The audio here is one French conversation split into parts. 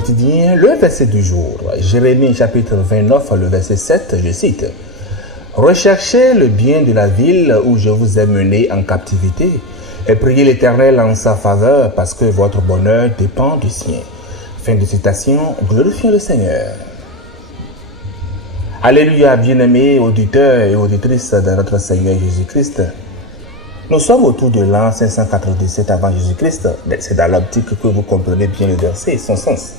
quotidien, le verset du jour. Jérémie chapitre 29, le verset 7, je cite. Recherchez le bien de la ville où je vous ai mené en captivité et priez l'Éternel en sa faveur parce que votre bonheur dépend du sien. Fin de citation, glorifions le Seigneur. Alléluia, bien-aimés auditeurs et auditrices de notre Seigneur Jésus-Christ. Nous sommes autour de l'an 597 avant Jésus-Christ, mais c'est dans l'optique que vous comprenez bien le verset et son sens.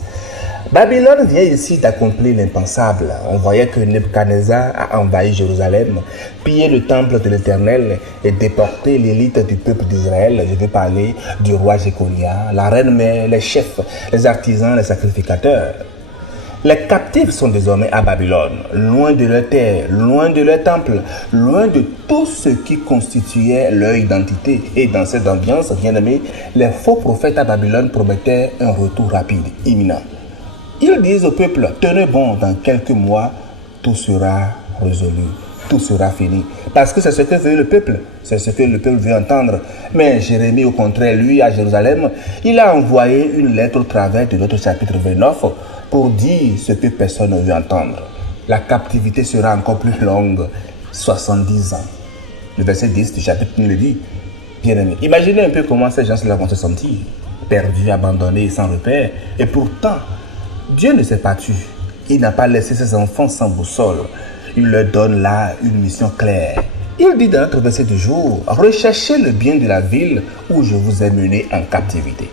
Babylone vient ici d'accomplir l'impensable. On voyait que Nebuchadnezzar a envahi Jérusalem, pillé le temple de l'Éternel et déporté l'élite du peuple d'Israël. Je veux parler du roi Jéconia, la reine mère, les chefs, les artisans, les sacrificateurs. Les captifs sont désormais à Babylone, loin de leur terre, loin de leur temple, loin de tout ce qui constituait leur identité. Et dans cette ambiance, bien aimé, les faux prophètes à Babylone promettaient un retour rapide, imminent. Ils disent au peuple, tenez bon, dans quelques mois, tout sera résolu, tout sera fini. Parce que c'est ce que veut le peuple, c'est ce que le peuple veut entendre. Mais Jérémie, au contraire, lui, à Jérusalem, il a envoyé une lettre au travers de notre chapitre 29 pour dire ce que personne ne veut entendre. La captivité sera encore plus longue, 70 ans. Le verset 10 du chapitre 1 le dit. Bien aimé, imaginez un peu comment ces gens-là vont se sentir, perdus, abandonnés, sans repère. Et pourtant, Dieu ne s'est pas tué. Il n'a pas laissé ses enfants sans boussole. Il leur donne là une mission claire. Il dit dans notre verset du jour, recherchez le bien de la ville où je vous ai mené en captivité.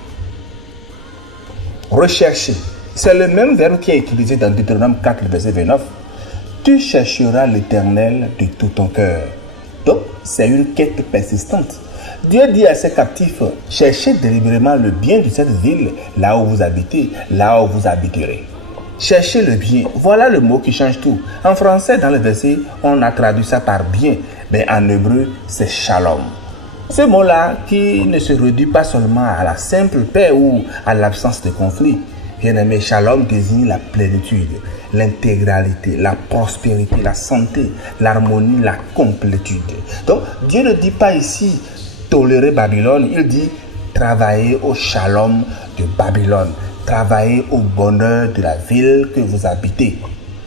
Rechercher. C'est le même verbe qui est utilisé dans Deutéronome 4, verset 29. Tu chercheras l'Éternel de tout ton cœur. Donc, c'est une quête persistante. Dieu dit à ses captifs, cherchez délibérément le bien de cette ville, là où vous habitez, là où vous habiterez. Cherchez le bien, voilà le mot qui change tout. En français, dans le verset, on a traduit ça par bien, mais en hébreu, c'est shalom. Ce mot-là, qui ne se réduit pas seulement à la simple paix ou à l'absence de conflit. Bien-aimé, shalom désigne la plénitude, l'intégralité, la prospérité, la santé, l'harmonie, la complétude. Donc, Dieu ne dit pas ici tolérer Babylone, il dit travailler au shalom de Babylone, travailler au bonheur de la ville que vous habitez.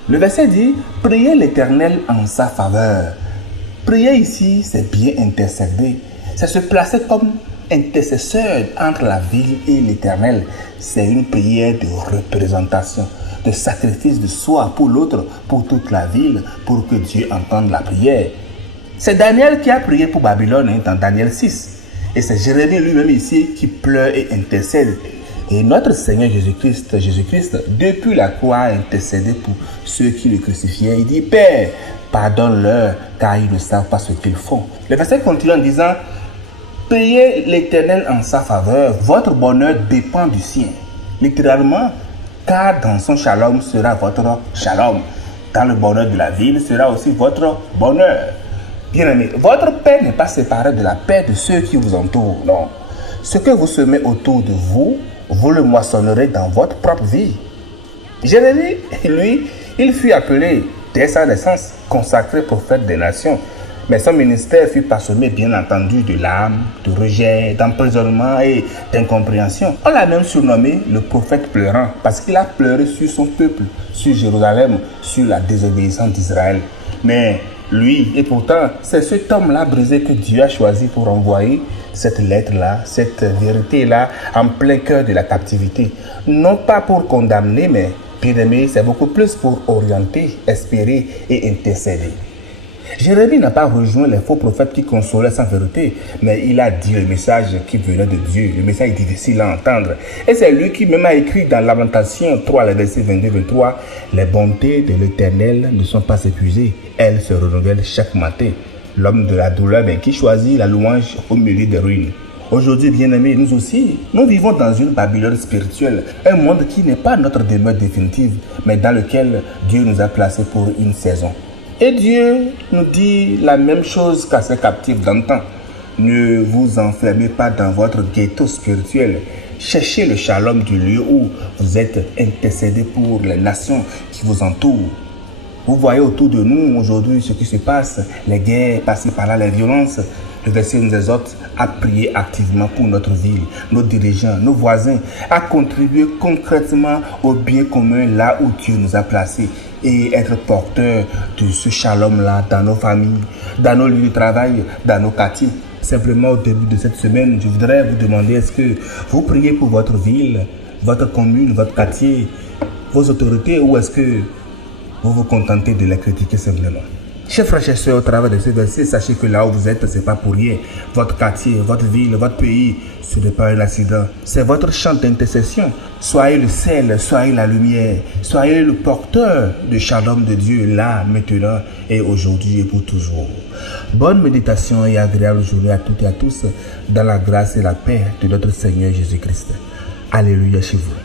Le verset dit, priez l'Éternel en sa faveur. Prier ici, c'est bien intercéder, c'est se placer comme intercesseur entre la ville et l'Éternel. C'est une prière de représentation, de sacrifice de soi pour l'autre, pour toute la ville, pour que Dieu entende la prière. C'est Daniel qui a prié pour Babylone dans Daniel 6. Et c'est Jérémie lui-même ici qui pleure et intercède. Et notre Seigneur Jésus-Christ, depuis la croix, a intercédé pour ceux qui le crucifiaient. Il dit, Père, pardonne-leur, car ils ne savent pas ce qu'ils font. Le verset continue en disant, priez l'Éternel en sa faveur, votre bonheur dépend du sien. Littéralement, car dans son shalom sera votre shalom. Dans le bonheur de la ville sera aussi votre bonheur. Bien-aimé, votre paix n'est pas séparée de la paix de ceux qui vous entourent, non. Ce que vous semez autour de vous, vous le moissonnerez dans votre propre vie. Jérémie, lui, il fut appelé dès sa naissance, consacré prophète des nations. Mais son ministère fut parsemé, bien entendu, de larmes, de rejet, d'emprisonnement et d'incompréhension. On l'a même surnommé le prophète pleurant, parce qu'il a pleuré sur son peuple, sur Jérusalem, sur la désobéissance d'Israël. Mais lui, et pourtant, c'est cet homme-là brisé que Dieu a choisi pour envoyer cette lettre-là, cette vérité-là, en plein cœur de la captivité. Non pas pour condamner, mais, bien aimé, c'est beaucoup plus pour orienter, espérer et intercéder. Jérémie n'a pas rejoint les faux prophètes qui consolaient sans vérité, mais il a dit le message qui venait de Dieu. Le message est difficile à entendre. Et c'est lui qui même a écrit dans Lamentation 3, le verset 22-23, « Les bontés de l'Éternel ne sont pas épuisées, elles se renouvellent chaque matin. » L'homme de la douleur, mais qui choisit la louange au milieu des ruines. Aujourd'hui, bien-aimés, nous aussi, nous vivons dans une Babylone spirituelle, un monde qui n'est pas notre demeure définitive, mais dans lequel Dieu nous a placés pour une saison. Et Dieu nous dit la même chose qu'à ses captifs d'antan. Ne vous enfermez pas dans votre ghetto spirituel. Cherchez le shalom du lieu où vous êtes intercédés pour les nations qui vous entourent. Vous voyez autour de nous aujourd'hui ce qui se passe, les guerres passées par là, les violences. Le verset nous exhorte à prier activement pour notre ville, nos dirigeants, nos voisins, à contribuer concrètement au bien commun là où Dieu nous a placés et être porteurs de ce shalom-là dans nos familles, dans nos lieux de travail, dans nos quartiers. Simplement au début de cette semaine, je voudrais vous demander, est-ce que vous priez pour votre ville, votre commune, votre quartier, vos autorités, ou est-ce que vous vous contentez de les critiquer simplement? Chers frères et sœurs, au travers de ces versets, sachez que là où vous êtes, ce n'est pas pour rien. Votre quartier, votre ville, votre pays, ce n'est pas un accident. C'est votre chant d'intercession. Soyez le sel, soyez la lumière, soyez le porteur du shalom de Dieu, là, maintenant, et aujourd'hui et pour toujours. Bonne méditation et agréable journée à toutes et à tous, dans la grâce et la paix de notre Seigneur Jésus-Christ. Alléluia chez vous.